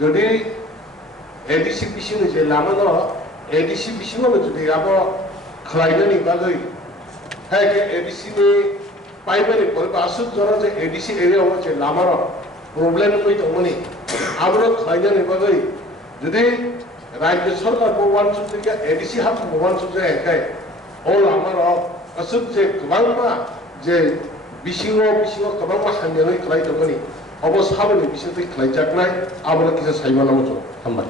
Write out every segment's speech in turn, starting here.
যদি एडिसि बिसिंनि जे लामा दङ एडिसि बिसिङावनो जुदि आबो खालायनायनि बागै हायके एडिसि नि पाइबानि बयबो आसुद जरा जे एडिसि एरियायाव जे लामार प्रब्लेम फै दङनि आबो खालायनायनि बागै जुदि राज्य सरकार भगवान सुद्रिया एडिसि हाब भगवान सुद्रिया एकाय अ लामार आसुद जे गोबांमा जे बिसिङाव गोबांमा हान्यानै खालाय दङनि अबो साबनि बिसिङै खालायजाकनाय आबो किसा सायमानाव ज हामबाय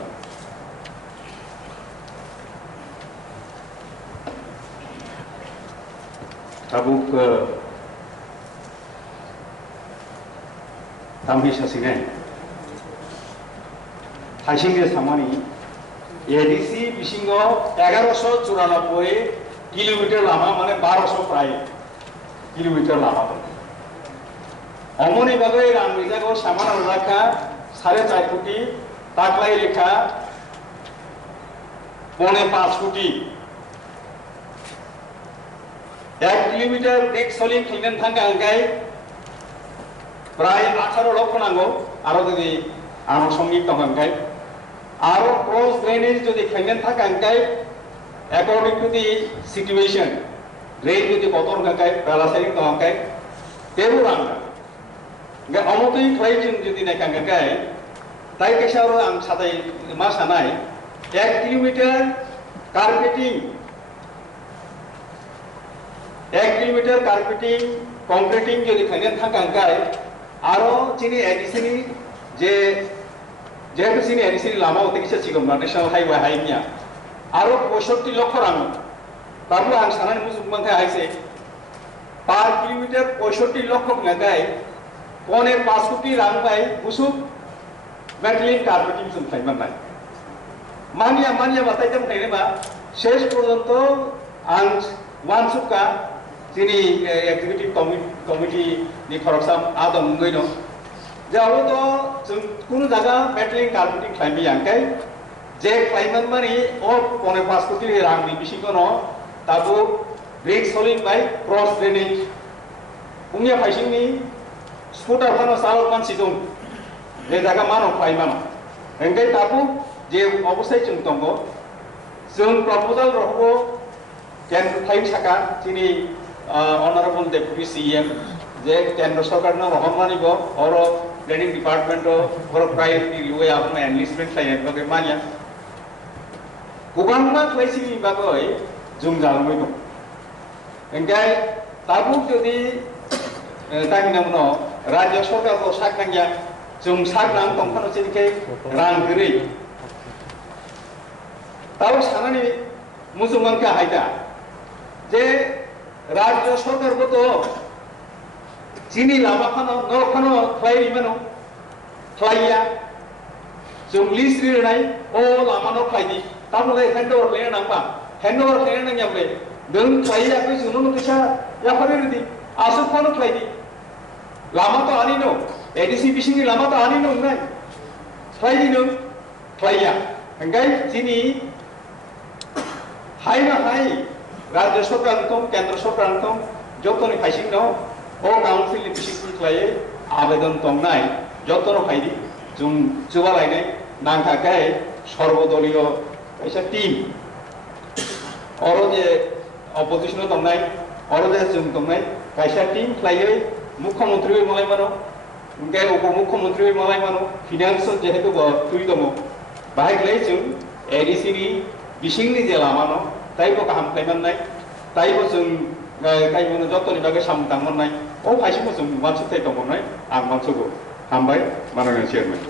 tabuk tamhi sasine haisingge samani ADC bisingo 1194 kilometre Lama মানে 1200 প্রায় কিলোমিটার লামা অমনি ভাবে রামবিজাগো সামান রাখা 4.5 কোটি তাকলাই লেখা 5.5 কোটি 1 কিলোমিটার ব্রেক সলিং ক্লিনেন থাকা আঙ্গাই প্রায় 18 লক্ষ নাঙ্গো আরো যদি আনুষঙ্গিক তঙ্গাই আরো ক্রস ড্রেনেজ যদি ক্লিনেন থাকা আঙ্গাই according to the situation drain যদি কতর গাঙ্গাই প্যারাসাইটিক তঙ্গাই তেবু রাঙ্গা গে অমতই ক্লাইজিন যদি নাকা গাঙ্গাই তাই কেসারো আং সাথে মা সানাই 1 কিলোমিটার কার্পেটিং 1 কিলোমিটার কার্পেটিং কংক্রিটিং যদি খাইনে থাকাঙ্কাই আরো চিনি এডিসিনি যে যেহেতু চিনি এডিসিনি লামা হতে কিছু সিগম ন্যাশনাল হাইওয়ে হাইমিয়া আরো 65 লক্ষ রাং তারপর আং সানানি মুসুকমানকে আইছে পার কিলোমিটার 65 লক্ষ গাঙ্গাই কোনে 5 কোটি রাং বাই বুসুক ব্যাটলিং কার্পেটিং সুন খাইমান নাই মানিয়া বাতাইতাম খাইনেবা শেষ পর্যন্ত আং ওয়ানসুকা যিনি এক্সিকিউটিভ কমিটি नि खरकसाम आदम गइनो जे अब तो जों कुनु जागा मेटलिं कार्पेटिं खालामि आंखाय जे खालामन मानि अ 5 कोटी रांनि बिसिखनो ताबो ब्रेक सलिं बाय क्रस ड्रेनेज उंगिया फाइसिंनि स्कुटार फानो साल मानसि दं जे जागा मानो खालामनो एंगाय ताबो जे अबस्थाय जों दङ जों प्रपोजाल रहबो केन्द्र फाइव साका जिनि অনারেবল ডেপুটি সিএম যে কেন্দ্র সরকার না রহন মানিব অর প্ল্যানিং ডিপার্টমেন্ট অর প্রায়োরিটি লুয়ে আপনা এনলিস্টমেন্ট লাইন বাকে মানিয়া গোবাংমা ক্লাইসিনি বাগৈ জুম জালমৈ দं এঙ্গাই তাবু যদি তাইনামনো রাজ্য সরকার কো সাকনাঙ্গিয়া জুম সাকনাং তংখানো চিনিকে রাং গरै তাও সানানি মুসলমানকে হাইতা যে राज्य सरकार को तो चीनी लामा खानो न खानो खाई मानो खाइया जों लिस्ट लिरनाय ओ लामा न खाइदि ताबले हैंडओवर लेना नांबा हैंडओवर लेना नांयाबले नों खाइया बे जुनो न किसा या फारिदि आसु खानो खाइदि लामा तो आनि नो एडिसि बिसिनि लामा तो आनि नो नाय खाइदि नों खाइया हंगाय चीनी हाय ना हाय राज्य सरकार केंद्र सरकार जतनी फाइसिं दं ओ काउंसिल बिसिंनि खालाय आवेदन दंनाय जतन फाइदि जों जुवालायनाय नांखाखाय सर्वदलीय ऐसा टीम और जे अपोजिशन दंनाय और जे जों दंनाय कैसा टीम खालाय मुख्यमंत्री मलाई मानो उनके उप मुख्यमंत्री मलाई मानो फाइनेंस जेहेतु तुइ दङ बाहाय खालाय जों एडिसि नि बिसिंनि जे लामानो ताइबो गाहाम खालामनाय ताइबो जों काइबोनो जतनि बागै सामदांमोननाय अ फाइसिबो जों मानसि थाइ दंमोननाय आं मानसिखौ हामबाय माननीय चेयरमैन